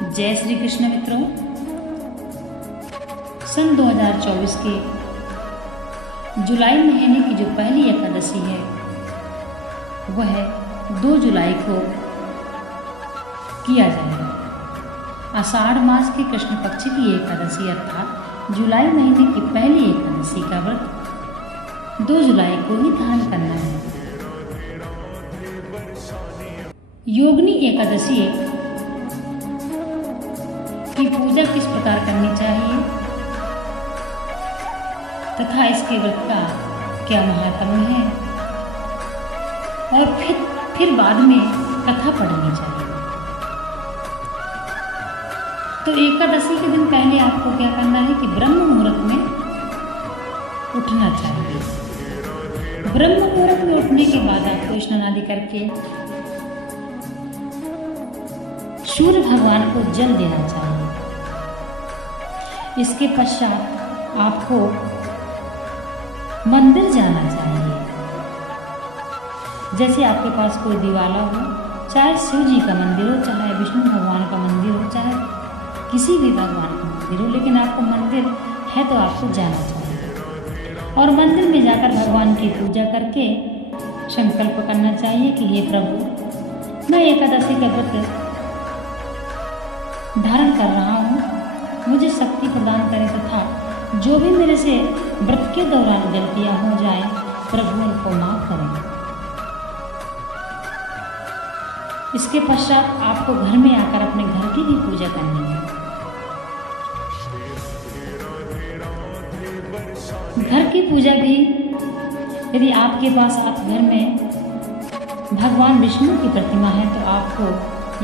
जय श्री कृष्ण मित्रों। सन 2024 के जुलाई महीने की जो पहली एकादशी है वह 2 जुलाई को किया जाएगा। आषाढ़ मास के कृष्ण पक्ष की एकादशी अर्थात जुलाई महीने की पहली एकादशी का व्रत 2 जुलाई को ही धारण करना है। योगिनी एकादशी की पूजा किस प्रकार करनी चाहिए तथा इसके व्रत का क्या महात्म्य है और फिर बाद में कथा पढ़नी चाहिए। तो एकादशी के दिन पहले आपको क्या करना है कि ब्रह्म मुहूर्त में उठना चाहिए। ब्रह्म मुहूर्त में उठने के बाद आपको स्नान आदि करके सूर्य भगवान को जल देना चाहिए। इसके पश्चात आपको मंदिर जाना चाहिए। जैसे आपके पास कोई दिवाला हो, चाहे शिव जी का मंदिर हो, चाहे विष्णु भगवान का मंदिर हो, चाहे किसी भी भगवान का मंदिर हो, लेकिन आपको मंदिर है तो आपको जाना चाहिए और मंदिर में जाकर भगवान की पूजा करके संकल्प करना चाहिए कि हे प्रभु, मैं एकादशी का व्रत धारण कर रहा हूँ, मुझे शक्ति प्रदान करें तथा जो भी मेरे से व्रत के दौरान गलतियां हो जाए प्रभु उनको माफ करें। इसके पश्चात आपको घर में आकर अपने घर की भी पूजा करनी है। घर की पूजा भी यदि आपके पास आप घर में भगवान विष्णु की प्रतिमा है तो आपको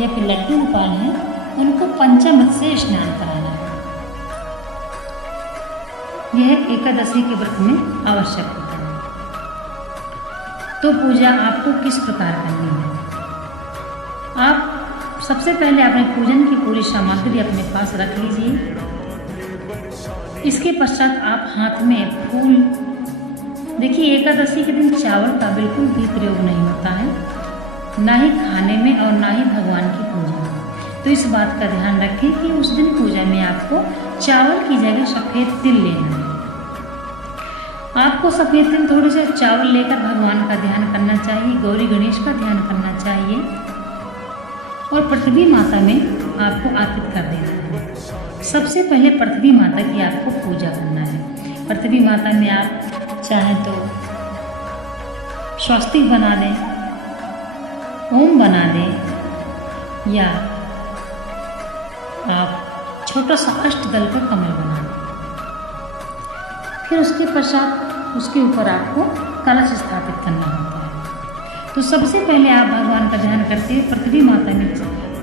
या फिर लड्डू गोपाल है उनको पंचामृत से स्नान कराना है। यह एकादशी के व्रत में आवश्यक होता है। तो पूजा आपको किस प्रकार करनी है? आप सबसे पहले अपने पूजन की पूरी सामग्री अपने पास रख लीजिए। इसके पश्चात आप हाथ में फूल, देखिए एकादशी के दिन चावल का बिल्कुल भी प्रयोग नहीं होता है, ना ही खाने में और ना ही भगवान की पूजा में। तो इस बात का ध्यान रखें कि उस दिन पूजा में आपको चावल की जगह सफ़ेद तिल लेना है। आपको सफ़ेद तिल थोड़े से चावल लेकर भगवान का ध्यान करना चाहिए, गौरी गणेश का ध्यान करना चाहिए और पृथ्वी माता में आपको अर्पित कर देना है। सबसे पहले पृथ्वी माता की आपको पूजा करना है। पृथ्वी माता में आप चाहें तो स्वस्तिक बना दें, ओम बना दें या आप छोटा सा अष्टदल का कमल बना दें। फिर उसके पश्चात उसके ऊपर आपको कलश स्थापित करना होता है। तो सबसे पहले आप भगवान का ध्यान करते हुए पृथ्वी माता में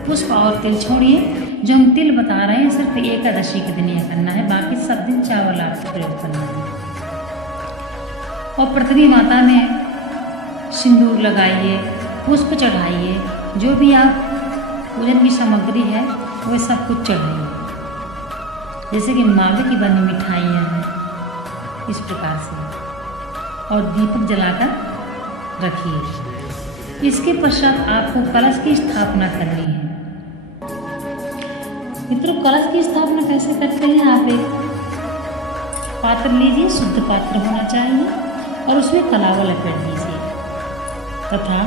पुष्प और तिल छोड़िए। जो हम तिल बता रहे हैं सिर्फ एकादशी के दिन यह करना है, बाकी सब दिन चावल आपको प्रयोग करना है। और पृथ्वी माता में सिंदूर लगाइए, पुष्प चढ़ाइए, जो भी आप पूजन की सामग्री है वह सब कुछ चढ़ाइए। जैसे कि मावे की बनी मिठाइयाँ हैं, इस प्रकार से, और दीपक जलाकर रखिए। इसके पश्चात आपको कलश की स्थापना करनी है। मित्रों, कलश की स्थापना कैसे करते हैं? आप एक पात्र लीजिए, शुद्ध पात्र होना चाहिए और उसमें कलावा लपेट दीजिए तथा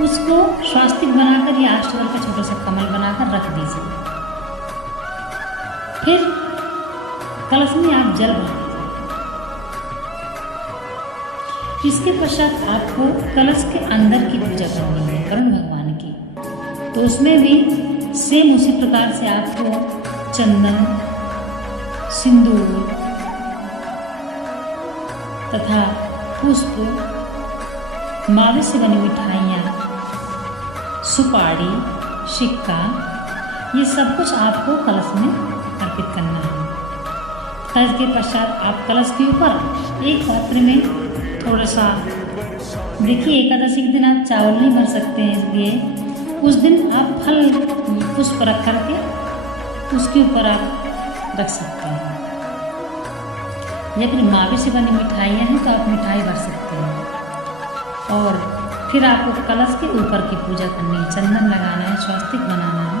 उसको स्वास्तिक बनाकर या अष्टदल का छोटा सा कमल बनाकर रख दीजिए। फिर कलश में आप जल भर दीजिए। इसके पश्चात आपको कलश के अंदर की पूजा करनी है, वरुण भगवान की। तो उसमें भी सेम उसी प्रकार से आपको चंदन, सिंदूर तथा पुष्प, मावे से बनी मिठाइयाँ, सुपारी, सिक्का, ये सब कुछ आपको कलश में अर्पित करना है। कलश के पश्चात आप कलश के ऊपर एक पात्र में थोड़ा सा, देखिए एकादशी के दिन आप चावल नहीं भर सकते हैं, इसलिए उस दिन आप फल पुष्प रख करके उसके ऊपर आप रख सकते हैं। या फिर मावे से बनी मिठाइयाँ हैं तो आप मिठाई भर सकते हैं। और फिर आपको कलश के ऊपर की पूजा करनी है, चंदन लगाना है, स्वस्तिक बनाना है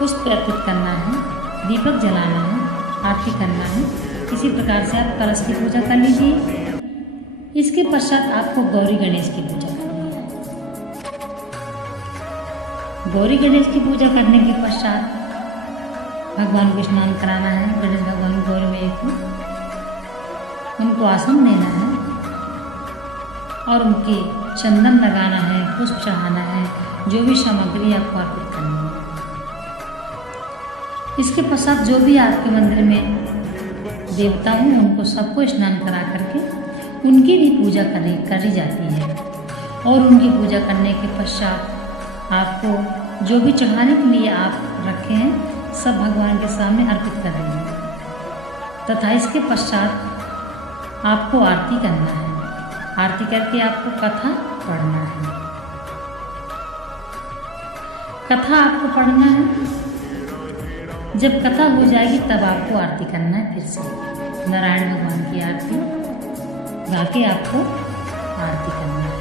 पुष्प अर्पित करना है, दीपक जलाना है, आरती करना है। इसी प्रकार से आप कलश की पूजा कर लीजिए। इसके पश्चात आपको गौरी गणेश की पूजा करनी है। गौरी गणेश की पूजा करने के पश्चात भगवान को स्नान कराना है। गणेश भगवान गौरी में उनको आसन देना है और उनके चंदन लगाना है, पुष्प चढ़ाना है, जो भी सामग्री आपको अर्पित करनी है। इसके पश्चात जो भी आपके मंदिर में देवता हैं उनको सबको स्नान करा करके उनकी भी पूजा करी जाती है। और उनकी पूजा करने के पश्चात आपको जो भी चढ़ाने के लिए आप रखे हैं सब भगवान के सामने अर्पित कर देंगे तथा इसके पश्चात आपको आरती करना है। आरती करके आपको कथा पढ़ना है। कथा आपको पढ़ना है। जब कथा हो जाएगी तब आपको आरती करना है। फिर से नारायण भगवान की आरती गा के आपको आरती करना है।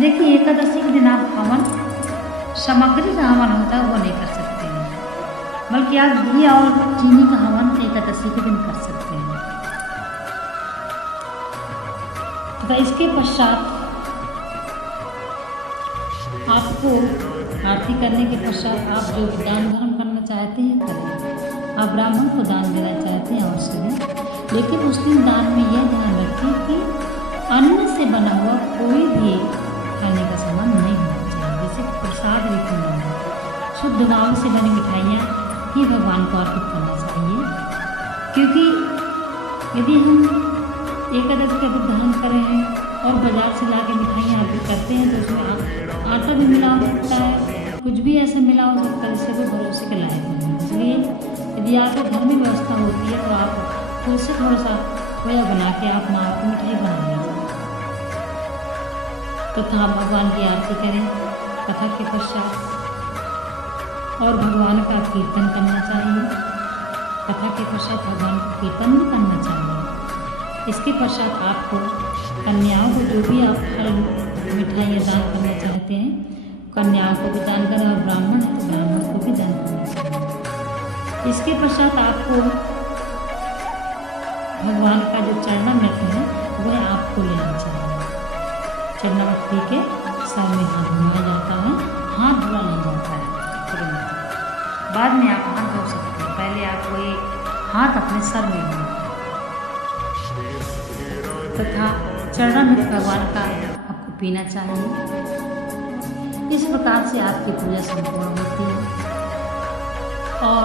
देखिए एकादशी के दिन आप हवन सामग्री का हवन होता है वो नहीं कर सकते हैं, बल्कि आप घी और चीनी का हवन एकादशी के दिन कर सकते हैं। तथा इसके पश्चात आपको आरती करने के पश्चात आप जो दान धर्म करना चाहते हैं करें। आप ब्राह्मण को दान देना चाहते हैं अवश्य दें, लेकिन उस दिन दान में यह ध्यान रखें कि अन्न से बना हुआ कोई भी खाने का सामान नहीं होना चाहिए। जैसे प्रसाद रीति में शुद्ध भाव से बनी मिठाइयाँ ही भगवान को अर्पित करना चाहिए, क्योंकि यदि हम एकादशी का धारण करें हैं और बाजार से ला के मिठाइयाँ अर्पित करते हैं तो उसमें आटा भी मिला हो सकता है, कुछ भी ऐसा मिला हो सकता है जिससे कोई भरोसे के लायक नहीं है। इसलिए यदि आपके घर में व्यवस्था होती है तो आप खुद से थोड़ा सा खोया बना के आप माँ की मिठाई बना लीजिए तथा भगवान की आरती करें कथा के पश्चात। और भगवान का कीर्तन करना चाहिए। कथा के पश्चात भगवान का कीर्तन भी करना चाहिए। इसके पश्चात आपको कन्याओं को जो भी आप फल मिठाइयाँ दान करना चाहते हैं कन्याओं को भी दान करें और ब्राह्मण है तो ब्राह्मण को भी दान करना चाहिए। इसके पश्चात आपको भगवान का जो चरणामृत है वह आपको लेना चाहिए। चरणामृत पी के सर में हाथ धुलाया जाता है, हाथ धुला नहीं जाता है तुरंत। बाद में आप हाथ धो सकते हैं, पहले आपको ये हाथ अपने सर में धोना तथा चरणामृत भगवान का आपको पीना चाहिए। इस प्रकार से आपकी पूजा संपूर्ण होती है। और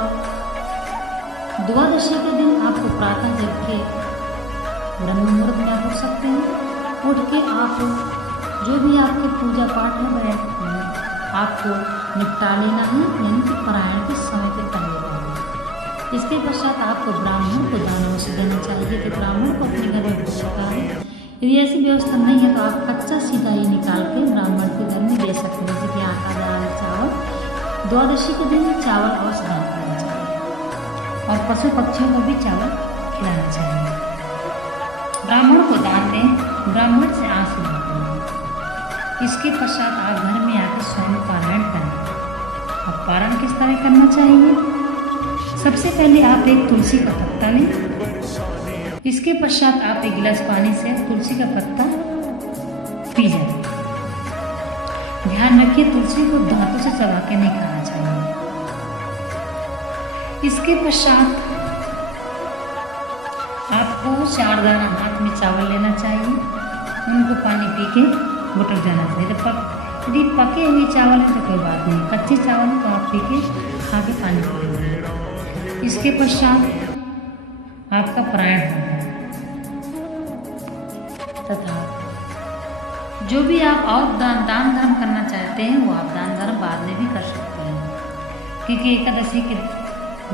द्वादशी के दिन आपको प्रातः जग के ब्रह्म मुहूर्त में आप उठ सकते हैं। उठ के आप जो भी आपके पूजा पाठ है वह आपको निपटा लेना है, यानी कि पारायण के समय के पहले। इसके पश्चात आपको ब्राह्मण को दान अवश्य देना चाहिए कि ब्राह्मण को अपने घर में भोजन है। यदि ऐसी व्यवस्था नहीं है तो आप कच्चा सीधा ही निकाल के ब्राह्मण के घर में दे सकते हैं, जैसे कि आटा दाल चावल। द्वादशी के दिन चावल अवश्य दान करना चाहिए और पशु पक्षियों को भी चावल खिलाना चाहिए। ब्राह्मण को दान दें, ब्राह्मण से आशीर्वाद लें। इसके पश्चात आप घर में आकर स्वयं पारायण करें। अब पारायण किस तरह करना चाहिए? सबसे पहले आप एक तुलसी का पत्ता लें। इसके पश्चात आप एक गिलास पानी से तुलसी का पत्ता पी जाए। ध्यान रखिए तुलसी को दांतों से चबा के नहीं खाना चाहिए। इसके पश्चात आपको 4 दाना हाथ में चावल लेना चाहिए। उनको पानी पी के गुटर जाना चाहिए। यदि पके हुए चावल हैं तो कोई बात नहीं, कच्चे चावल हैं तो आप पी के खा के पानी पी लेंगे। इसके पश्चात आपका पारायण होगा तथा जो भी आप और दान धर्म करना चाहते हैं वो आप दान धर्म बाद में भी कर सकते हैं, क्योंकि एकादशी के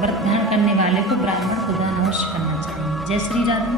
व्रत धारण करने वाले को ब्राह्मण को दान अवश्य करना चाहिए। जय श्री राधे।